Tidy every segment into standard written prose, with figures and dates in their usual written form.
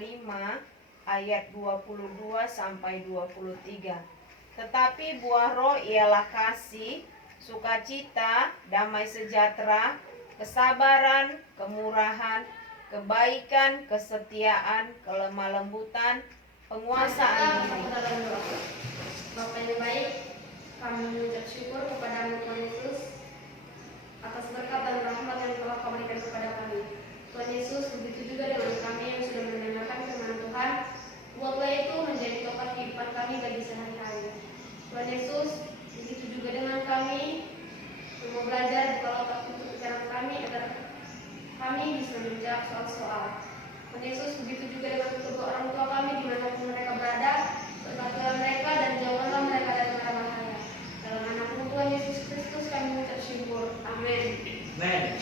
5 ayat 22 sampai 23. Tetapi buah roh ialah kasih, sukacita, damai sejahtera, kesabaran, kemurahan, kebaikan, kesetiaan, kelemah lembutan, penguasaan diri. Bapa yang baik, kami mengucap syukur kepada-Mu Tuhan Yesus atas berkat dan rahmat yang telah Kau berikan kepada kami. Tuhan Yesus, begitu juga dengan kami yang sudah mendengarkan firman Tuhan. Buatlah itu menjadi topik kehidupan kami bagi sehari-hari. Tuhan Yesus, begitu juga dengan kami yang mau belajar buka otak untuk pikiran kami agar kami bisa menjawab soal-soal. Tuhan Yesus, begitu juga dengan kedua orang tua kami dimanapun mereka berada. Berkatilah mereka dan jauhkanlah mereka dari mara bahaya. Dalam nama Tuhan Yesus Kristus kami mengucap syukur. Amin. Amin.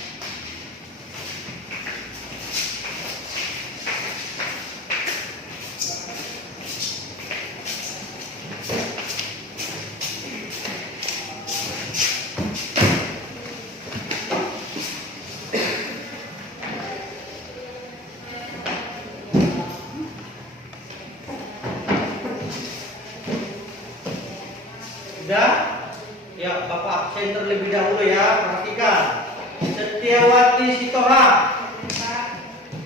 Sudah? Ya, Bapak absen terlebih dahulu ya. Perhatikan. Setiawati Sitoha,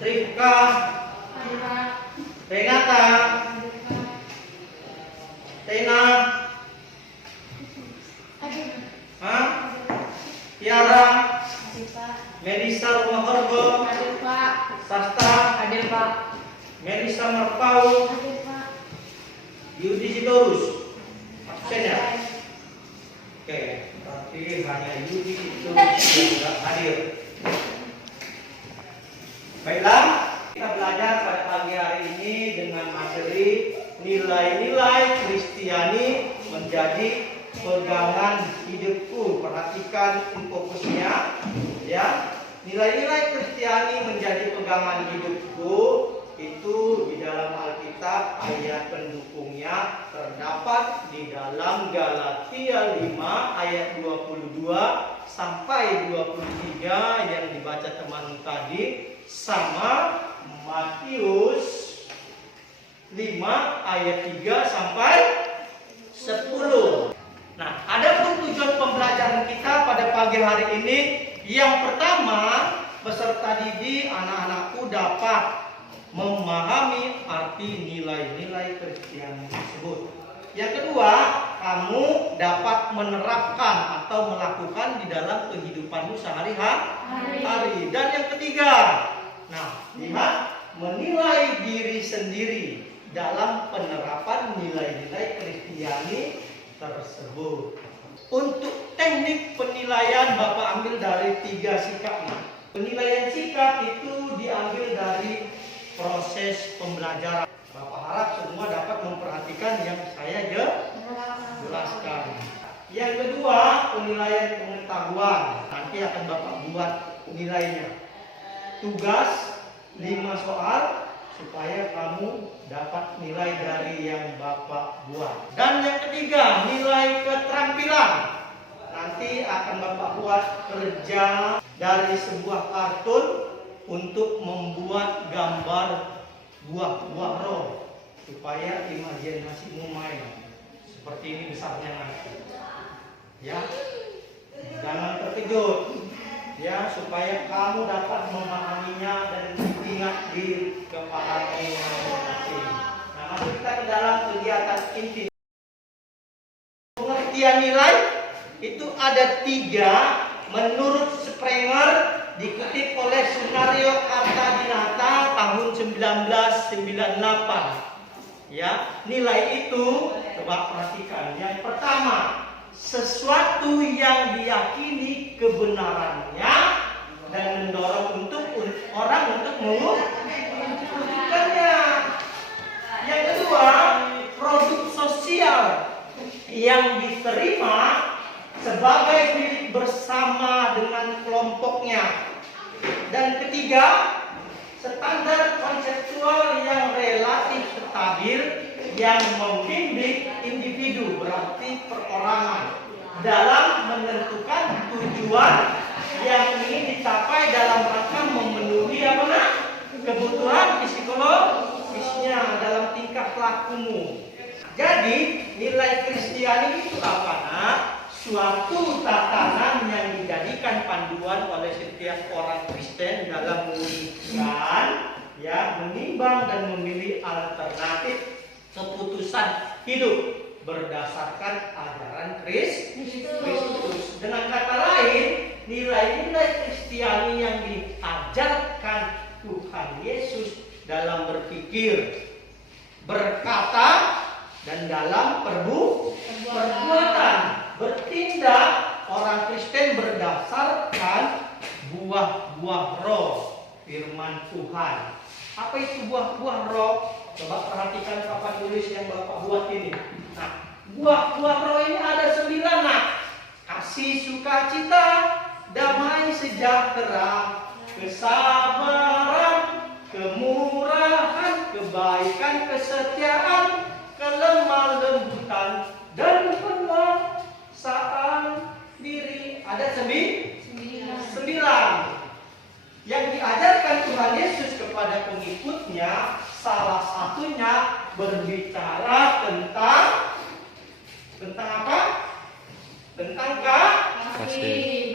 Trifka, Renata, Tena, Tiara, Melisa Rumahorgo, Sastra, Melisa Marpau, Yudi Sitorus. Absen ya? Oke, berarti hanya Yudi itu yang tidak hadir. Baiklah, kita belajar pada pagi hari ini dengan materi nilai-nilai Kristiani menjadi pegangan hidupku. Perhatikan fokusnya, ya. Nilai-nilai Kristiani menjadi pegangan hidupku itu di dalam Alkitab ayat pendukungnya terdapat di dalam Galatia 5 ayat 22 sampai 23 yang dibaca teman tadi, sama Matius 5 ayat 3 sampai 10. Nah, ada pun tujuan pembelajaran kita pada pagi hari ini. Yang pertama, peserta didik anak-anakku dapat memahami arti nilai-nilai Kristiani tersebut. Yang kedua, kamu dapat menerapkan atau melakukan di dalam kehidupanmu sehari-hari. Dan yang ketiga, nah, lihat, menilai diri sendiri dalam penerapan nilai-nilai Kristiani tersebut. Untuk teknik penilaian Bapak ambil dari 3 sikap. Penilaian sikap itu diambil dari proses pembelajaran. Bapak harap semua dapat memperhatikan yang saya jelaskan. Yang kedua, penilaian pengetahuan. Nanti akan Bapak buat nilainya. Tugas 5 soal supaya kamu dapat nilai dari yang Bapak buat. Dan yang ketiga, nilai keterampilan. Nanti akan Bapak buat kerja dari sebuah kartun untuk membuat gambar buah-buah roh supaya imajinasimu main. Seperti ini besarnya nanti. Ya. Jangan terkejut. Ya, supaya kamu dapat memahaminya dan diingat di kepalamu masing-masing. Nah, masuk kita ke dalam kegiatan inti. Pengertian nilai itu ada 3 menurut Sprenger, dikutip oleh Sunario Kartadinata tahun 1998. Ya, nilai itu coba perhatikan. Yang pertama, sesuatu yang diyakini kebenarannya dan mendorong untuk orang untuk mewujudkannya. Yang kedua, produk sosial yang diterima sebagai milik bersama dengan kelompoknya. Dan ketiga, standar konseptual yang relatif stabil yang membimbing individu, berarti perorangan, dalam menentukan tujuan yang ingin dicapai dalam rangka memenuhi kebutuhan lakumu. Jadi nilai Kristiani itu apa, nak? Suatu tatanan yang dijadikan panduan oleh setiap orang Kristen dalam memikirkan, ya, menimbang dan memilih alternatif keputusan hidup berdasarkan ajaran Kristus. Dengan kata lain, nilai-nilai Kristiani yang diajarkan Tuhan Yesus dalam berpikir, berkata, dan dalam perbuatan, bertindak, orang Kristen berdasarkan buah-buah roh, firman Tuhan. Apa itu buah-buah roh? Coba perhatikan papan tulis yang Bapak buat ini. Nah, buah-buah roh ini ada 9, nak. Kasih, sukacita, damai, sejahtera, kesabaran, kemurahan, kebaikan, kesetiaan, kelemah lembutan, dan penguasaan diri. Ada 9. Yang diajarkan Tuhan Yesus kepada pengikutnya, salah satunya berbicara tentang apa? Tentang kasih.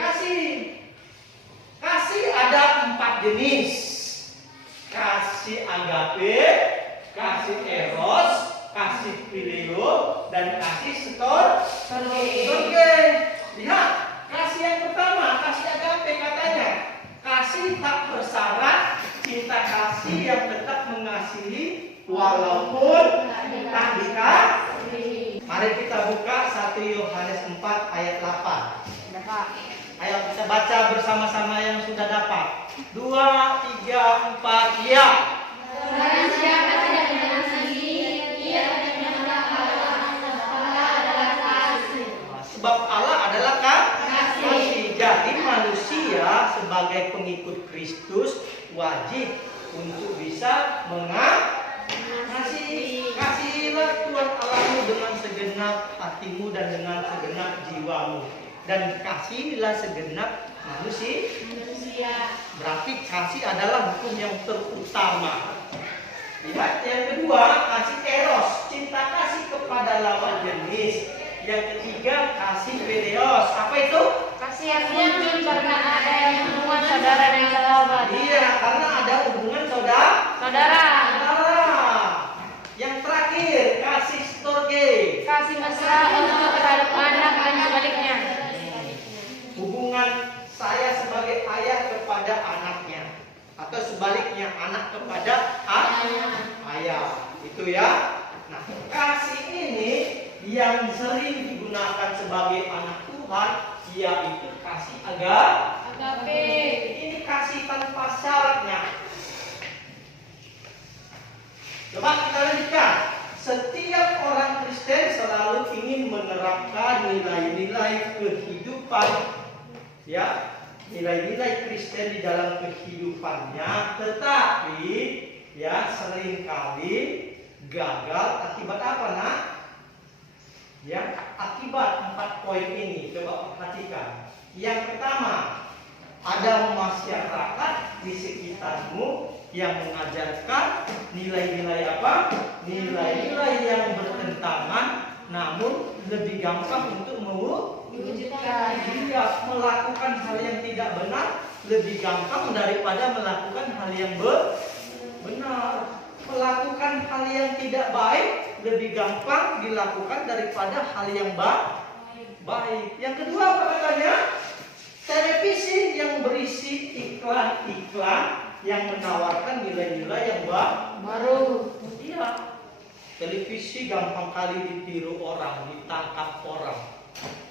Kasih ada 4 jenis. Kasih agape, kasih eros, kasih phileo, dan kasih storge. Lihat, kasih yang pertama, kasih agape, katanya kasih tak bersyarat, cinta kasih yang tetap mengasihi walaupun tak dikasih. Mari kita buka 1 Yohanes 4 ayat 8. Ayo kita baca bersama-sama yang sudah dapat. 2, 3, 4, ya. Barang siapa tidak mengasihi, ia tidak mengenal Allah. Allah adalah kasih. Sebab Allah adalah kasih. Jadi manusia sebagai pengikut Kristus wajib untuk bisa mengasihi. Kasihilah Tuhan Allahmu dengan segenap hatimu dan dengan segenap jiwamu, dan kasihilah segenap manusia. Berarti kasih adalah hukum yang terutama. Lihat yang kedua, kasih eros, cinta kasih kepada lawan jenis. Yang ketiga, kasih philios. Apa itu? Kasih yang muncul karena ada yang hubungan saudara dengan sahabat. Iya, karena ada hubungan saudara. Yang terakhir, kasih storge. Kasih mesra untuk terhadap anak dan sebaliknya. Hubungan saya sebagai ayah kepada anaknya, atau sebaliknya anak kepada ayah. Itu ya. Nah, kasih ini yang sering digunakan sebagai anak Tuhan, yaitu kasih agape. Ini kasih tanpa syaratnya. Coba kita lanjutkan. Setiap orang Kristen selalu ingin menerapkan nilai-nilai kehidupan, ya, nilai-nilai Kristen di dalam kehidupannya, tetapi ya seringkali gagal akibat apa, nak? Ya, akibat 4 poin ini. Coba perhatikan. Yang pertama, ada masyarakat di sekitarmu yang mengajarkan nilai-nilai apa? Nilai-nilai yang bertentangan, namun lebih gampang untuk mewujudkan. Dia melakukan hal yang tidak benar lebih gampang daripada melakukan hal yang benar. Melakukan hal yang tidak baik lebih gampang dilakukan daripada hal yang baik. Yang kedua apa katanya? Televisi yang berisi iklan-iklan yang menawarkan nilai-nilai yang baru. Iya. Televisi gampang kali ditiru orang, ditangkap orang.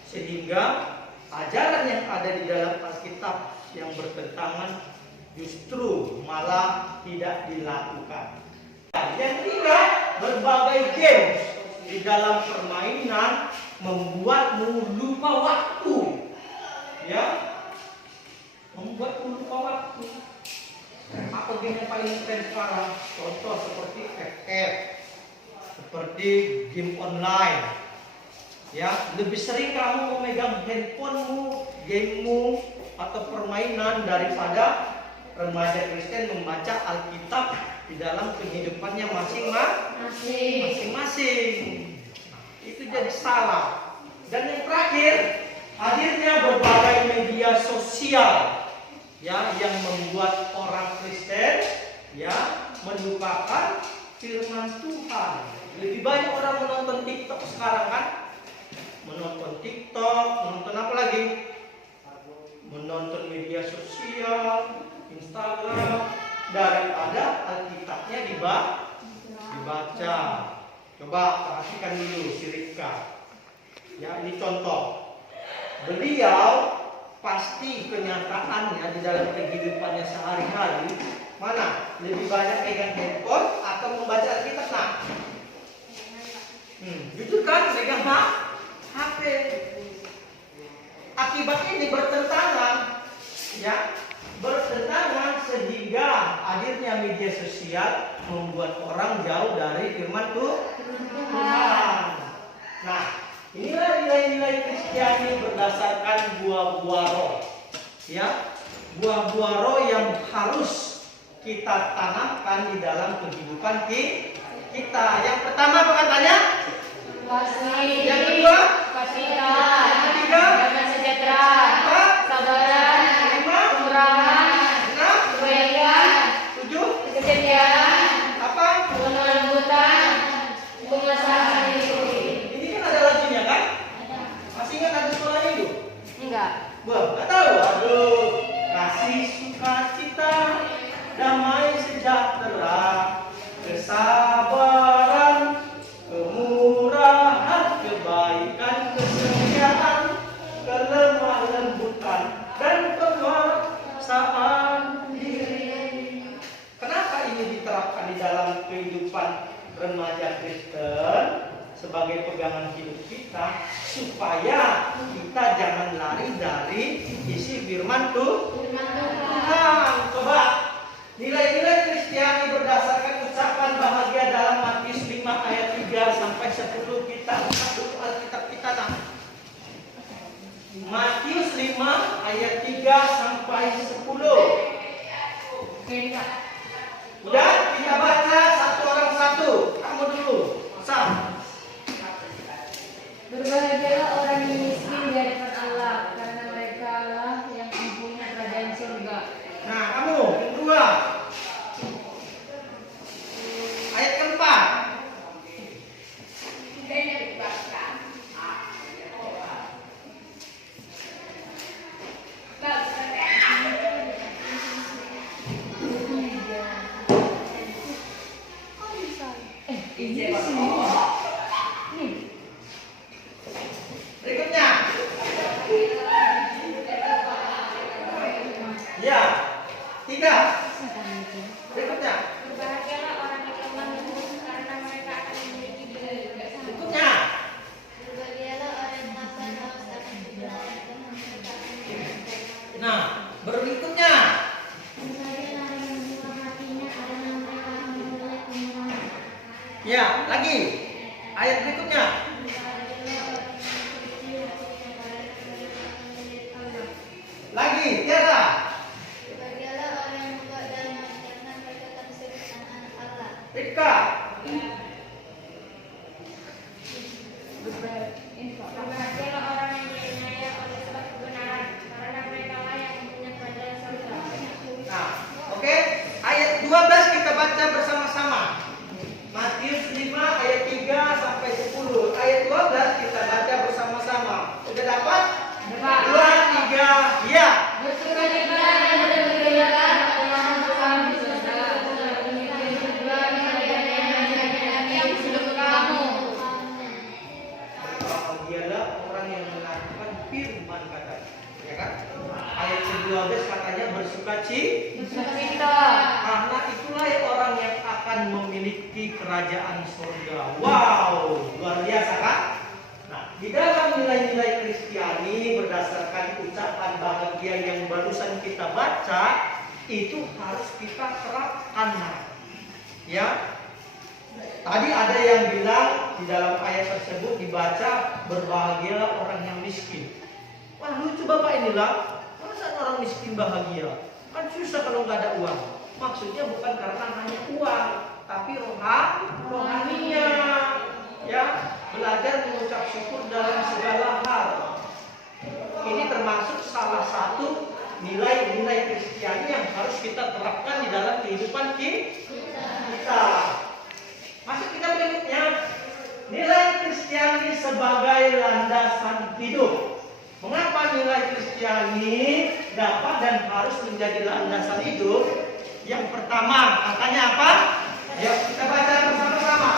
Sehingga ajaran yang ada di dalam Alkitab yang bertentangan justru malah tidak dilakukan. Yang ketiga, berbagai games di dalam permainan membuatmu lupa waktu. Ya, membuatmu lupa waktu. Apa game yang paling keren sekarang? Contoh seperti FF, seperti game online. Ya, lebih sering kamu memegang handphonemu, gamemu, atau permainan daripada remaja Kristen membaca Alkitab di dalam kehidupannya masing-masing. Itu jadi salah. Dan yang terakhir, hadirnya berbagai media sosial ya yang membuat orang Kristen ya melupakan firman Tuhan. Lebih banyak orang menonton TikTok sekarang kan? Menonton TikTok, menonton apa lagi? Menonton media sosial, Instagram, daripada Alkitabnya dibaca. Coba perhatikan dulu si Rika. Ya, ini contoh. Beliau pasti kenyataannya di dalam kehidupannya sehari-hari mana? Lebih banyak pegang handphone atau membaca Alkitab? Nah, jujur kan pegang HP. Akibatnya ini bertentangan, ya, bertentangan sehingga hadirnya media sosial membuat orang jauh dari firman Tuhan. Nah, inilah nilai-nilai Kristiani berdasarkan buah-buah roh, ya, buah-buah roh yang harus kita tanamkan di dalam kehidupan kita. Yang pertama apa katanya? Kasih. Yang kedua? Kasihkan. Yang ketiga? Damai sejahtera. Empat? Sabaran. Lima? Kemurahan. Enam? Kebaikan. Tujuh? Kesetiaan. Apa? Kelembutan. Pengesahan diri. Ini kan ada lagunya kan? Masih ingat lagu sekolah minggu? Enggak. Wah, nggak tahu. Aduh, kasih sukacita, damai sejahtera, kesabaran, kemurahan, kebaikan, kesetiaan, kelemah lembutan, dan penguasaan diri. Kenapa ini diterapkan di dalam kehidupan remaja Kristen sebagai pegangan hidup kita, supaya kita jangan lari dari isi firman Tuhan. Coba nilai-nilai Kristiani berdasarkan ucapan bahagia dalam Matius 5 ayat 3 sampai 10. Kita buka dulu Alkitab kita. Nah, Matius 5 ayat 3 sampai 10. Udah, kita baca satu orang satu. Kamu dulu. Sam. Berbahagialah orang yang miskin di hadapan Allah, karena mereka lah yang mempunyai kerajaan surga. Nah, kamu yang kedua. Ayat keempat. Berikutnya. Ya. 3. Berikutnya. Berbahagialah orang yang lemah lembut, karena mereka akan memiliki berlipat. Berikutnya. Berbahagialah orang yang lapar haus akan kebenaran, karena mereka akan diberkati. Nah, berikutnya. Berbahagialah orang yang murah hatinya, karena mereka akan memperoleh kemurahan. Ya, lagi. Ayat berikutnya. Berbahagialah orang yang kecil hatinya, karena mereka akan melihat Allah. Lagi, Tiara. Berbahagialah orang yang membawa damai, karena mereka akan disebut anak-anak Allah. Rika. Berbahagialah orang yang dianiaya oleh sebab kebenaran, karena mereka lah yang mempunyai kerajaan surga. Nah, oke. Ayat 12 kita baca bersama-sama. Matius 5 ayat 3 sampai 10. Ayat 12 kita baca bersama-sama. Sudah dapat? Dapat. 2, 3, ya. Bersukacita dan bergembira Tuhan Tuhan di surga. Yang seluruh kamu. Bahagialah orang yang melakukan firman kata. Ya kan? Ayat 12 katanya bersukacita. Karena itulah orang yang akan memiliki kerajaan surga. Wow, luar biasa kan? Nah, di dalam nilai-nilai Kristiani berdasarkan ucapan bahagia yang barusan kita baca, itu harus kita terapkan. Ya. Tadi ada yang bilang di dalam ayat tersebut dibaca berbahagialah orang yang miskin. Wah, lucu Bapak inilah. Masa orang miskin bahagia? Kan susah kalau nggak ada uang. maksudnya bukan karena hanya uang, tapi rohaninya. Ya, belajar mengucap syukur dalam segala hal. Ini termasuk salah satu nilai-nilai Kristiani yang harus kita terapkan di dalam kehidupan kita. Masuk kita berikutnya, nilai Kristiani sebagai landasan hidup. Mengapa nilai Kristiani dapat dan harus menjadi landasan hidup? Yang pertama, katanya apa? Yuk kita baca bersama-sama.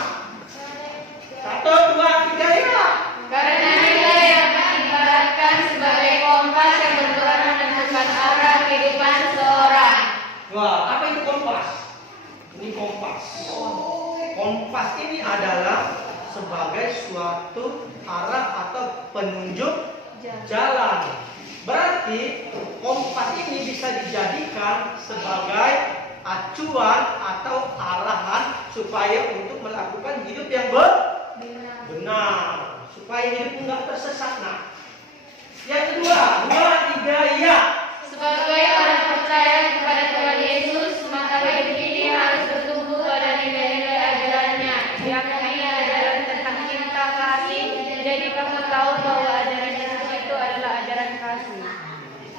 1, 2, 3, ya. Karena nilai yang diibaratkan sebagai kompas yang berperan menentukan arah kehidupan seseorang. Wah, apa itu kompas? Ini kompas. Kompas ini adalah sebagai suatu arah atau penunjuk jalan. Berarti kompas ini bisa dijadikan sebagai acuan atau arahan supaya untuk melakukan hidup yang benar, supaya hidup enggak tersesat. Nah, yang kedua, 2, 3, ya. Sebagai orang percaya kepada Tuhan Yesus, maka hidup ini harus bertumbuh pada nilai-nilai ajarannya, yakni ajaran tentang cinta kasih. Jadi kamu tahu bahwa ajaran Yesus itu adalah ajaran kasih.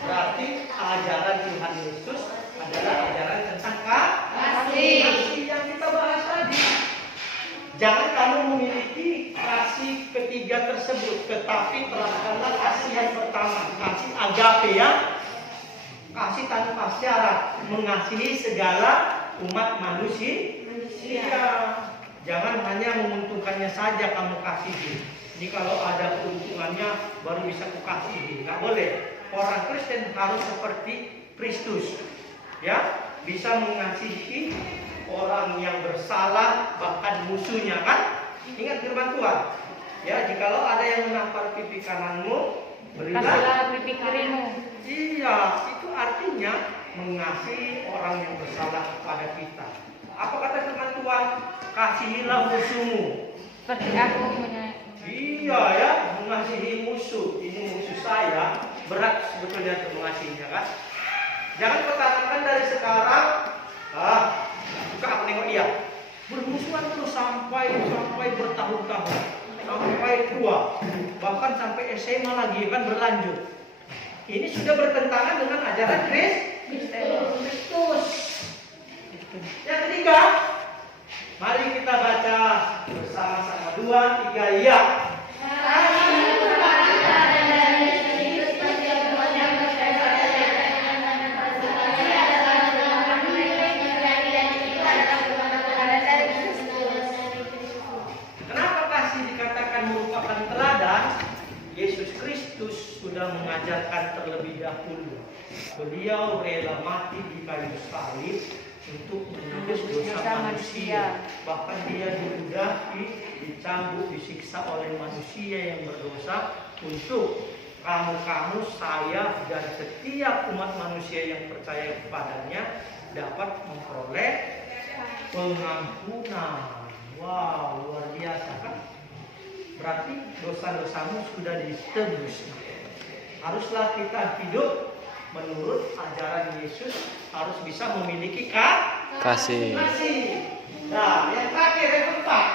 Berarti ajaran Tuhan Yesus adalah ajaran tentang Kasih. kasih yang kita bahas tadi. Jangan kamu memiliki kasih ketiga tersebut, tetapi terapkanlah kasih yang pertama, kasih agape, ya. Kasih tanpa syarat, mengasihi segala umat manusia. Jangan hanya menguntungkannya saja kamu kasihi. Jadi kalau ada keuntungannya baru bisa kukasihi, nggak boleh. Orang Kristen harus seperti Kristus, ya, bisa mengasihi orang yang bersalah, bahkan musuhnya, kan? Ingat firman Tuhan, ya, jikalau ada yang menampar pipi kananmu, berilah pipi kirimu. Iya, itu artinya mengasihi orang yang bersalah kepada kita. Apa kata firman Tuhan? Kasihilah musuhmu. Seperti aku menyayangi. Iya, ya, mengasihi musuh. Ini musuh saya, berat sebetulnya untuk mengasihinya, kan? Jangan pertahankan dari sekarang. Buka aku nengok dia. Bermusuhan terus sampai bertahun-tahun, sampai tua, bahkan sampai SMA lagi kan berlanjut. Ini sudah bertentangan dengan ajaran Kristus. Yang ketiga, mari kita baca bersama-sama. 2, 3, ya. Kenapa kasih dikatakan merupakan teladan? Yesus Kristus sudah mengajarkan terlebih dahulu. Beliau rela mati di kayu salib untuk menebus dosa manusia. Bahkan dia diludahi, dicambuk, disiksa oleh manusia yang berdosa untuk kamu, saya, dan setiap umat manusia yang percaya kepadanya dapat memperoleh pengampunan. Wow, luar biasa, kan? Berarti dosa-dosamu sudah ditebus. Haruslah kita hidup menurut ajaran Yesus, harus bisa memiliki kasih. Nah, yang terakhir, yang keempat,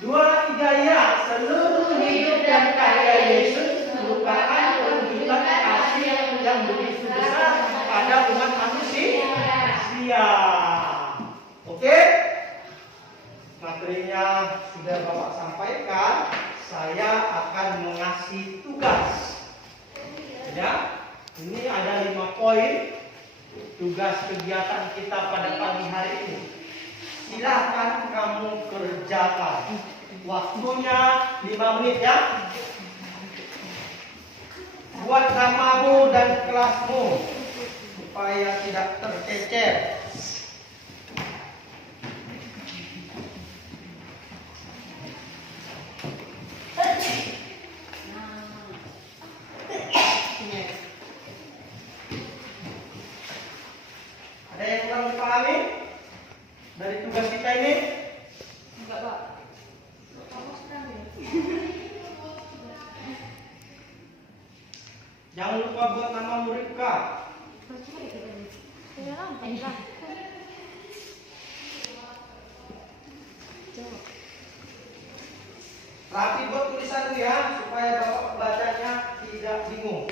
2, 3, ya. Seluruh hidup dan karya Yesus merupakan perwujudan kasih yang begitu besar pada umat manusia. Oke? Materinya sudah Bapak sampaikan. Saya akan mengasih tugas. Ya, ini ada 5 poin tugas kegiatan kita pada pagi hari ini. Silahkan kamu kerjakan. Waktunya 5 menit, ya. Buat namamu dan kelasmu supaya tidak tercecer. Ada yang kurang dipahami dari tugas kita ini? Enggak, Pak. Jangan lupa buat nama murid Kak. Iya, Rapi buat tulisan ya, supaya Bapak bacanya tidak bingung.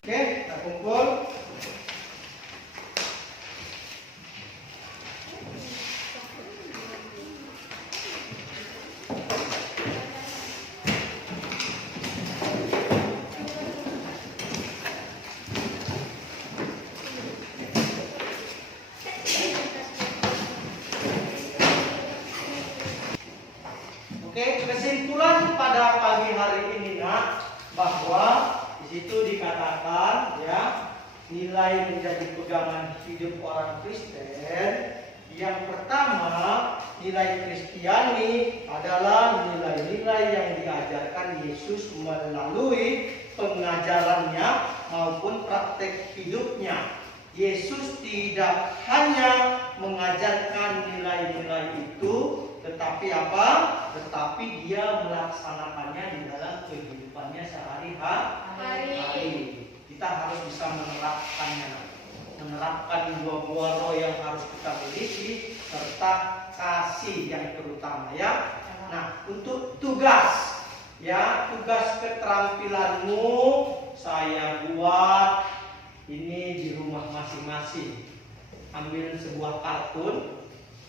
Oke, kita kumpul. Oke, kesimpulan pada pagi hari ini nak, bahwa di situ dikatakan ya, nilai menjadi pegangan hidup orang Kristen. Yang pertama, nilai Kristiani adalah nilai-nilai yang diajarkan Yesus melalui pengajarannya maupun praktek hidupnya. Yesus tidak hanya mengajarkan nilai-nilai itu, tetapi apa? Tetapi dia melaksanakannya di dalam kehidupannya sehari-hari. Kita harus bisa menerapkannya, menerapkan buah-buah roh yang harus kita miliki, serta kasih yang terutama ya. Nah, untuk tugas ya, tugas keterampilanmu saya buat ini di rumah masing-masing. Ambil sebuah kartun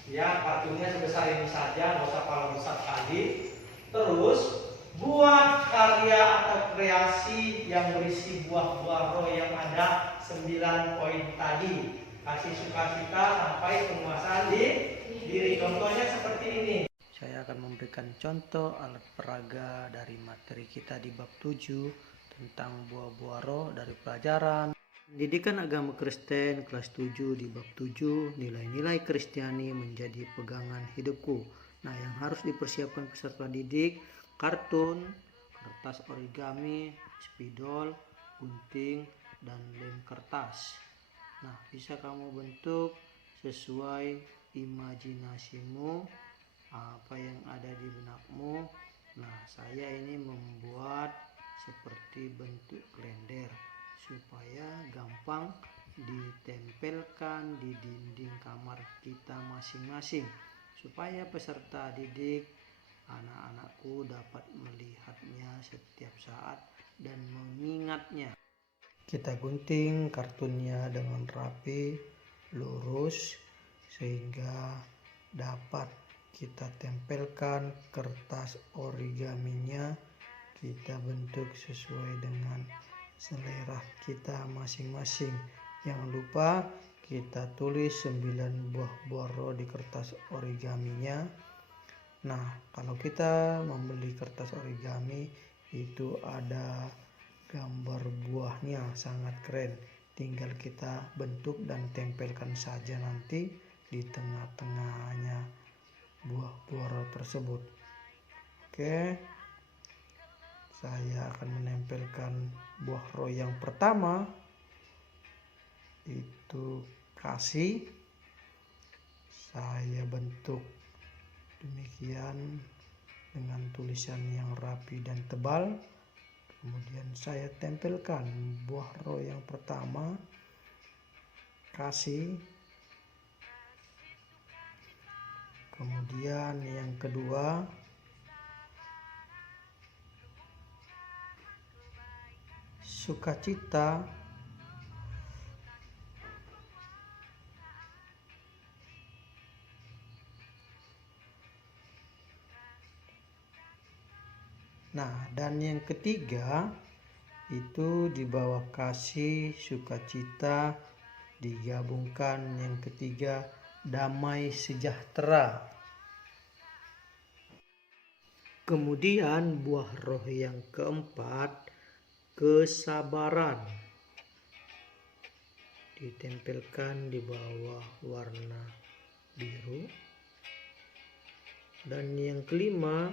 ya, kartunnya sebesar ini saja, nggak usah kalau besar kali. Terus buat karya atau kreasi yang berisi buah-buah roh yang ada 9 poin tadi. Kasih sukacita sampai penguasaan diri. Contohnya seperti ini. Saya akan memberikan contoh alat peraga dari materi kita di bab 7 tentang buah-buah roh dari pelajaran Pendidikan Agama Kristen kelas 7 di bab 7, nilai-nilai Kristiani menjadi pegangan hidupku. Nah, yang harus dipersiapkan peserta didik, kartun, kertas origami, spidol, gunting, dan lem kertas. Nah, bisa kamu bentuk sesuai imajinasimu, apa yang ada di benakmu. Nah, saya ini membuat seperti bentuk kalender supaya gampang ditempelkan di dinding kamar kita masing-masing, supaya peserta didik anak-anakku dapat melihatnya setiap saat dan mengingatnya. Kita gunting kartunnya dengan rapi, lurus, sehingga dapat kita tempelkan kertas origaminya. Kita bentuk sesuai dengan selera kita masing-masing. Jangan lupa kita tulis 9 buah roh di kertas origaminya. Nah, kalau kita membeli kertas origami itu ada gambar buahnya, sangat keren. Tinggal kita bentuk dan tempelkan saja nanti di tengah-tengahnya buah-buah roh tersebut. Oke. Saya akan menempelkan buah roh yang pertama, itu kasih. Saya bentuk demikian dengan tulisan yang rapi dan tebal. Kemudian saya tempelkan buah roh yang pertama, kasih. Kemudian yang kedua, sukacita. dan yang ketiga itu di bawah kasih, sukacita, digabungkan yang ketiga damai sejahtera. Kemudian buah roh yang keempat, kesabaran, ditempelkan di bawah warna biru. Dan yang kelima,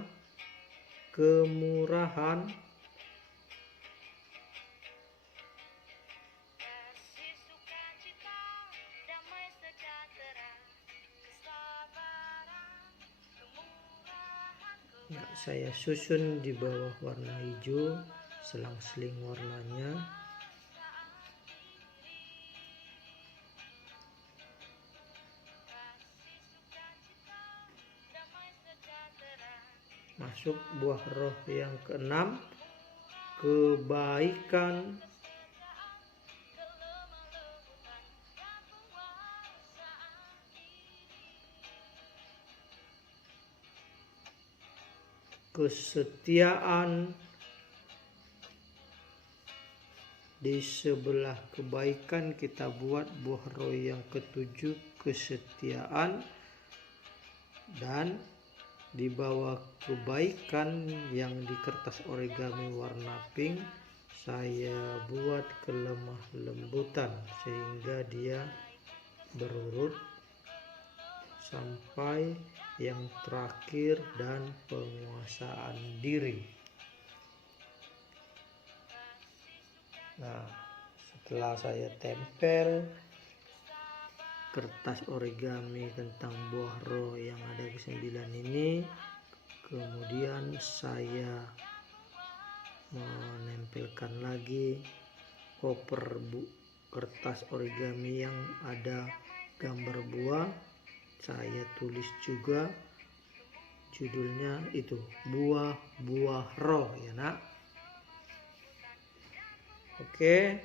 kemurahan, saya susun di bawah warna hijau, selang-seling warnanya. Masuk buah roh yang keenam, kebaikan, kesetiaan. Di sebelah kebaikan kita buat buah roh yang ketujuh, kesetiaan. Dan di bawah kebaikan yang di kertas origami warna pink, saya buat kelemah lembutan sehingga dia berurut sampai yang terakhir, dan penguasaan diri. Nah, setelah saya tempel kertas origami tentang buah roh yang ada ke-9 ini, kemudian saya menempelkan lagi koper kertas origami yang ada gambar buah. Saya tulis juga judulnya itu buah roh ya nak. Oke,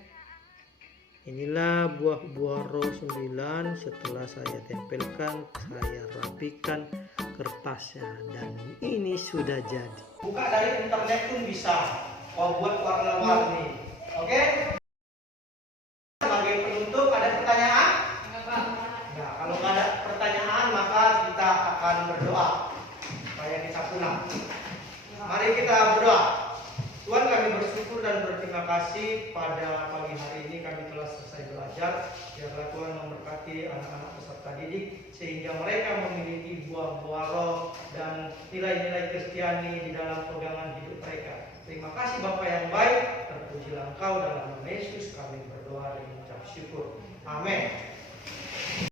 inilah buah roh 9. Setelah saya tempelkan, saya rapikan kertasnya, dan ini sudah jadi. Buka dari internet pun bisa. Mau buat warna-warni. Oke? Sebagai penutup, ada pertanyaan? Nah, kalau nggak ada pertanyaan, maka kita akan berdoa supaya kita pulang. Mari kita berdoa. Tuhan, kami bersyukur dan berterima kasih pada pagi hari ini kami telah selesai belajar. Biarlah Tuhan memberkati anak-anak peserta didik sehingga mereka memiliki buah-buah roh dan nilai-nilai Kristiani di dalam pegangan hidup mereka. Terima kasih Bapa yang baik, terpujilah Engkau, dalam nama Yesus kami berdoa dan mengucap syukur. Amin.